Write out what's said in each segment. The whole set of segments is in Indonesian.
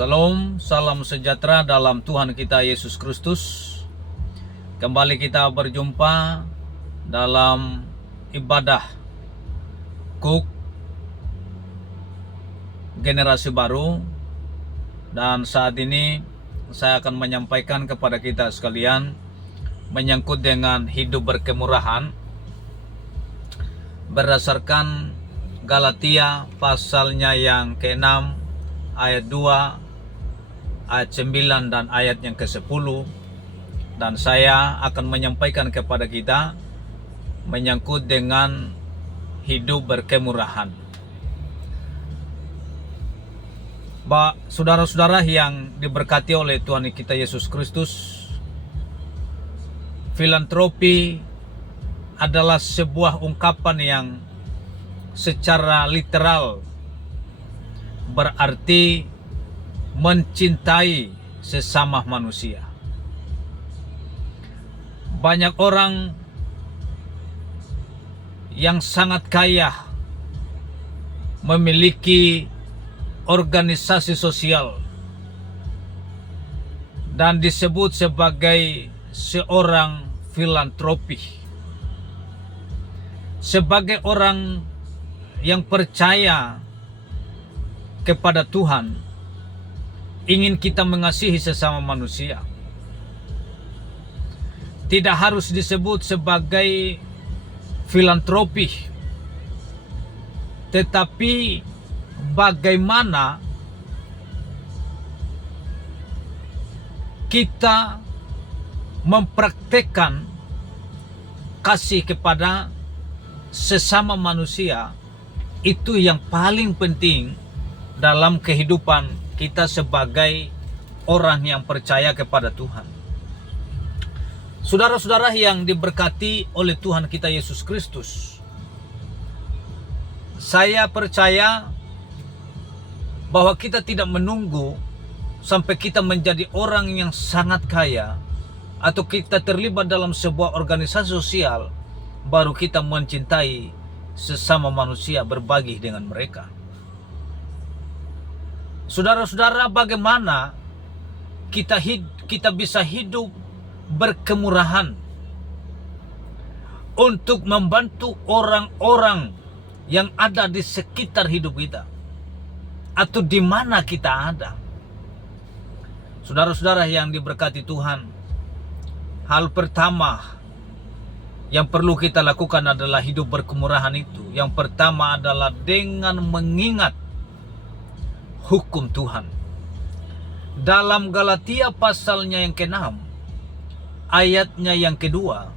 Salam, salam sejahtera dalam Tuhan kita Yesus Kristus. Kembali kita berjumpa dalam ibadah KUK generasi baru. Dan saat ini saya akan menyampaikan kepada kita sekalian menyangkut dengan hidup berkemurahan berdasarkan Galatia pasalnya yang ke-6 ayat 2, ayat 9 dan ayat yang ke-10. Dan saya akan menyampaikan kepada kita menyangkut dengan hidup berkemurahan. Saudara-saudara yang diberkati oleh Tuhan kita Yesus Kristus, filantropi adalah sebuah ungkapan yang secara literal berarti mencintai sesama manusia. Banyak orang yang sangat kaya memiliki organisasi sosial dan disebut sebagai seorang filantropi. Sebagai orang yang percaya kepada Tuhan, ingin kita mengasihi sesama manusia. Tidak harus disebut sebagai filantropi, tetapi bagaimana kita mempraktekkan kasih kepada sesama manusia, itu yang paling penting dalam kehidupan kita sebagai orang yang percaya kepada Tuhan. Saudara-saudara yang diberkati oleh Tuhan kita Yesus Kristus, saya percaya bahwa kita tidak menunggu sampai kita menjadi orang yang sangat kaya atau kita terlibat dalam sebuah organisasi sosial baru kita mencintai sesama manusia, berbagi dengan mereka. Saudara-saudara, bagaimana kita bisa hidup berkemurahan untuk membantu orang-orang yang ada di sekitar hidup kita atau di mana kita ada. Saudara-saudara yang diberkati Tuhan, hal pertama yang perlu kita lakukan adalah hidup berkemurahan itu. Yang pertama adalah dengan mengingat hukum Tuhan. Dalam Galatia pasalnya yang ke-6, ayatnya yang kedua,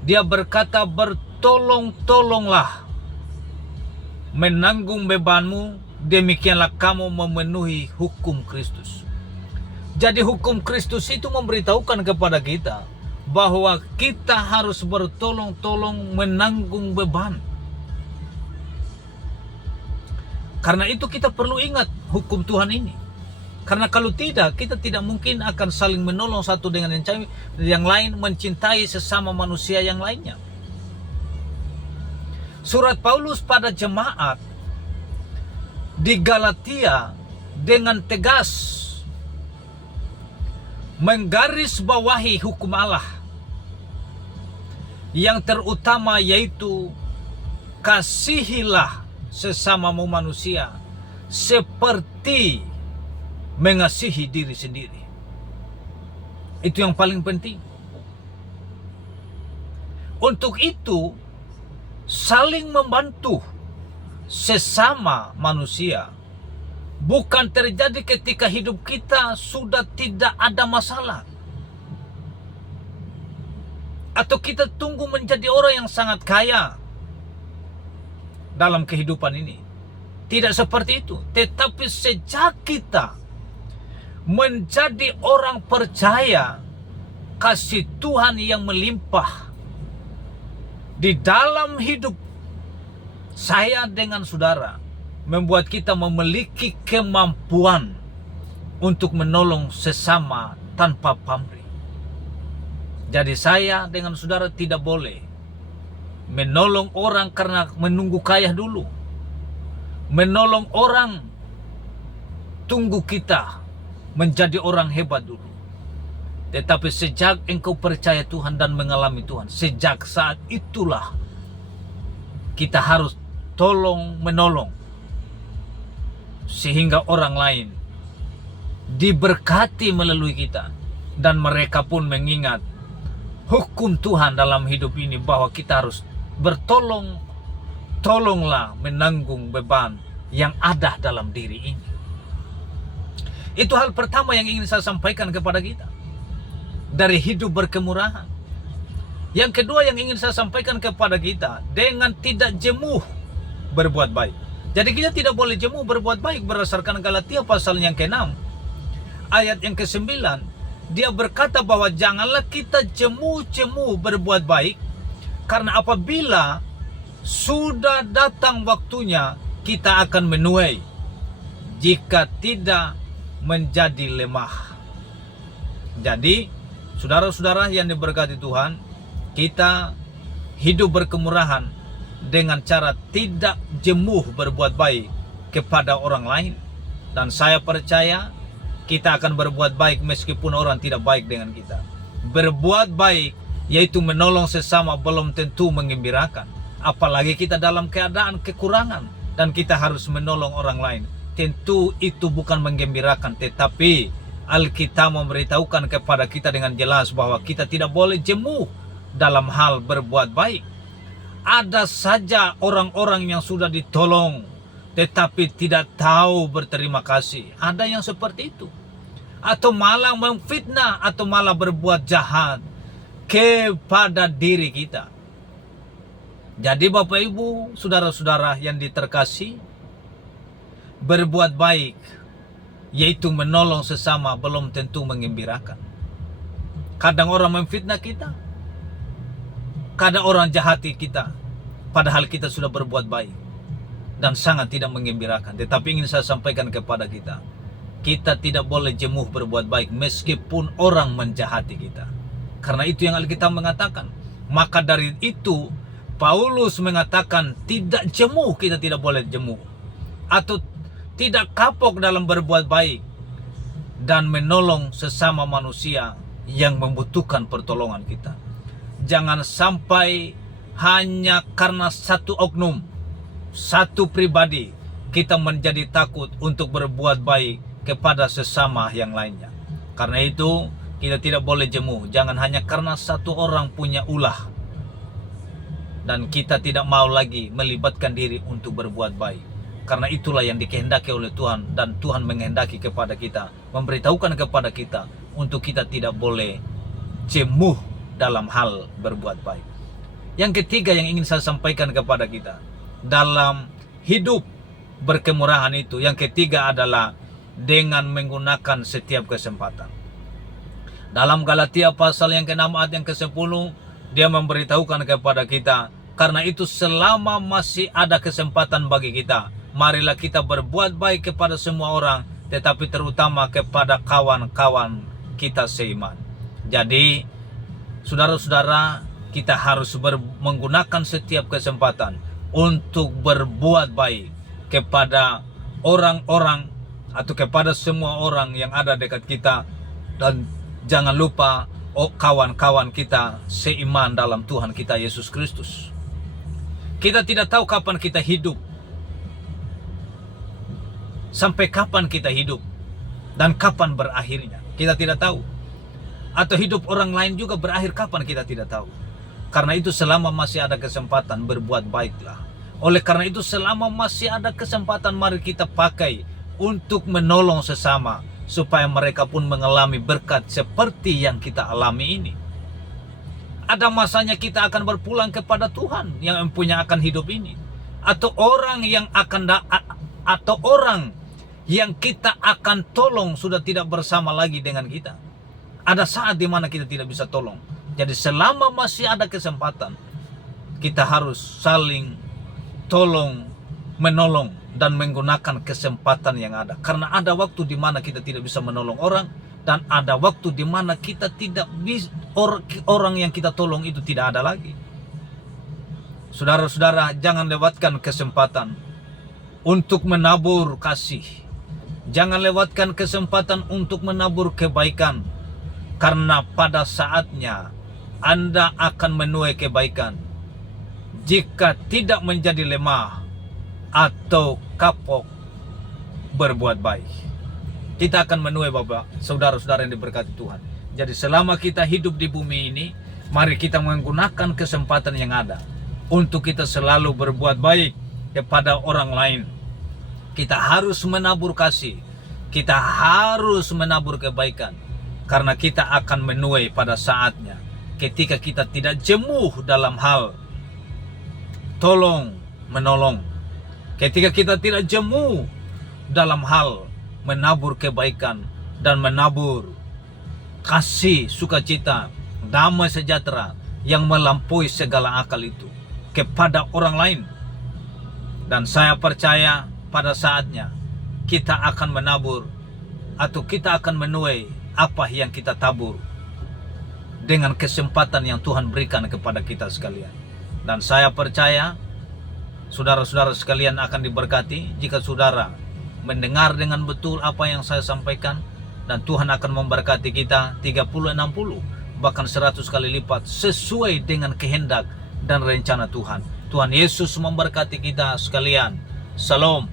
dia berkata, bertolong-tolonglah menanggung bebanmu, demikianlah kamu memenuhi hukum Kristus. Jadi hukum Kristus itu memberitahukan kepada kita bahwa kita harus bertolong-tolong menanggung beban. Karena itu kita perlu ingat hukum Tuhan ini. Karena kalau tidak, kita tidak mungkin akan saling menolong satu dengan yang lain, mencintai sesama manusia yang lainnya. Surat Paulus pada jemaat di Galatia dengan tegas menggarisbawahi hukum Allah yang terutama, yaitu kasihilah sesamamu manusia seperti mengasihi diri sendiri. Itu yang paling penting. Untuk itu, saling membantu sesama manusia bukan terjadi ketika hidup kita sudah tidak ada masalah, atau kita tunggu menjadi orang yang sangat kaya dalam kehidupan ini. Tidak seperti itu. Tetapi sejak kita menjadi orang percaya, kasih Tuhan yang melimpah di dalam hidup saya dengan saudara membuat kita memiliki kemampuan untuk menolong sesama tanpa pamrih. Jadi saya dengan saudara tidak boleh menolong orang karena menunggu kaya dulu. Menolong orang tunggu kita menjadi orang hebat dulu. Tetapi sejak engkau percaya Tuhan dan mengalami Tuhan, sejak saat itulah kita harus tolong menolong, sehingga orang lain diberkati melalui kita, dan mereka pun mengingat hukum Tuhan dalam hidup ini, bahwa kita harus tolonglah menanggung beban yang ada dalam diri ini. Itu hal pertama yang ingin saya sampaikan kepada kita dari hidup berkemurahan. Yang kedua yang ingin saya sampaikan kepada kita, dengan tidak jemu berbuat baik. Jadi kita tidak boleh jemu berbuat baik berdasarkan Galatia pasal yang ke-6 ayat yang ke-9. Dia berkata bahwa janganlah kita jemu berbuat baik, karena apabila sudah datang waktunya kita akan menuai jika tidak menjadi lemah. Jadi saudara-saudara yang diberkati Tuhan, kita hidup berkemurahan dengan cara tidak jemuh berbuat baik kepada orang lain. Dan saya percaya kita akan berbuat baik meskipun orang tidak baik dengan kita. Berbuat baik, yaitu menolong sesama, belum tentu menggembirakan. Apalagi kita dalam keadaan kekurangan dan kita harus menolong orang lain. Tentu itu bukan menggembirakan, tetapi Alkitab memberitahukan kepada kita dengan jelas bahwa kita tidak boleh jemu dalam hal berbuat baik. Ada saja orang-orang yang sudah ditolong tetapi tidak tahu berterima kasih. Ada yang seperti itu. Atau malah memfitnah, atau malah berbuat jahat kepada diri kita. Jadi Bapak Ibu, saudara-saudara yang diterkasih, berbuat baik, yaitu menolong sesama, belum tentu menggembirakan. Kadang orang memfitnah kita, kadang orang jahati kita, padahal kita sudah berbuat baik dan sangat tidak menggembirakan. Tetapi ingin saya sampaikan kepada kita, kita tidak boleh jemuh berbuat baik meskipun orang menjahati kita. Karena itu yang Alkitab mengatakan. Maka dari itu Paulus mengatakan tidak jemuh, kita tidak boleh jemuh atau tidak kapok dalam berbuat baik dan menolong sesama manusia yang membutuhkan pertolongan kita. Jangan sampai hanya karena satu oknum, satu pribadi, kita menjadi takut untuk berbuat baik kepada sesama yang lainnya. Karena itu kita tidak boleh jemu. Jangan hanya karena satu orang punya ulah dan kita tidak mau lagi melibatkan diri untuk berbuat baik. Karena itulah yang dikehendaki oleh Tuhan, dan Tuhan menghendaki kepada kita, memberitahukan kepada kita untuk kita tidak boleh jemuh dalam hal berbuat baik. Yang ketiga yang ingin saya sampaikan kepada kita dalam hidup berkemurahan itu, yang ketiga adalah dengan menggunakan setiap kesempatan. Dalam Galatia pasal yang ke-6 ayat yang ke-10, dia memberitahukan kepada kita, karena itu selama masih ada kesempatan bagi kita, marilah kita berbuat baik kepada semua orang, tetapi terutama kepada kawan-kawan kita seiman. Jadi, saudara-saudara, kita harus menggunakan setiap kesempatan untuk berbuat baik kepada orang-orang atau kepada semua orang yang ada dekat kita. Dan jangan lupa kawan-kawan kita seiman dalam Tuhan kita Yesus Kristus. Kita tidak tahu kapan kita hidup, sampai kapan kita hidup, dan kapan berakhirnya. Kita tidak tahu. Atau hidup orang lain juga berakhir kapan, kita tidak tahu. Karena itu selama masih ada kesempatan, berbuat baiklah. Oleh karena itu selama masih ada kesempatan, mari kita pakai untuk menolong sesama, supaya mereka pun mengalami berkat seperti yang kita alami ini. Ada masanya kita akan berpulang kepada Tuhan yang mempunyai akan hidup ini. Atau orang yang kita akan tolong sudah tidak bersama lagi dengan kita. Ada saat di mana kita tidak bisa tolong. Jadi selama masih ada kesempatan, kita harus saling tolong, menolong, dan menggunakan kesempatan yang ada. Karena ada waktu di mana kita tidak bisa menolong orang, dan ada waktu di mana kita tidak bisa, orang yang kita tolong itu tidak ada lagi. Saudara-saudara, jangan lewatkan kesempatan untuk menabur kasih. Jangan lewatkan kesempatan untuk menabur kebaikan, karena pada saatnya Anda akan menuai kebaikan. Jika tidak menjadi lemah atau kapok berbuat baik, kita akan menuai, Bapak, saudara-saudara yang diberkati Tuhan. Jadi selama kita hidup di bumi ini, mari kita menggunakan kesempatan yang ada untuk kita selalu berbuat baik kepada orang lain. Kita harus menabur kasih, kita harus menabur kebaikan, karena kita akan menuai pada saatnya. Ketika kita tidak jemu dalam hal tolong menolong, ketika kita tidak jemu dalam hal menabur kebaikan dan menabur kasih, sukacita, damai sejahtera yang melampaui segala akal itu kepada orang lain. Dan saya percaya pada saatnya kita akan menabur atau kita akan menuai apa yang kita tabur dengan kesempatan yang Tuhan berikan kepada kita sekalian. Dan saya percaya saudara-saudara sekalian akan diberkati jika saudara mendengar dengan betul apa yang saya sampaikan, dan Tuhan akan memberkati kita 30, 60, bahkan 100 kali lipat sesuai dengan kehendak dan rencana Tuhan. Tuhan Yesus memberkati kita sekalian. Salam.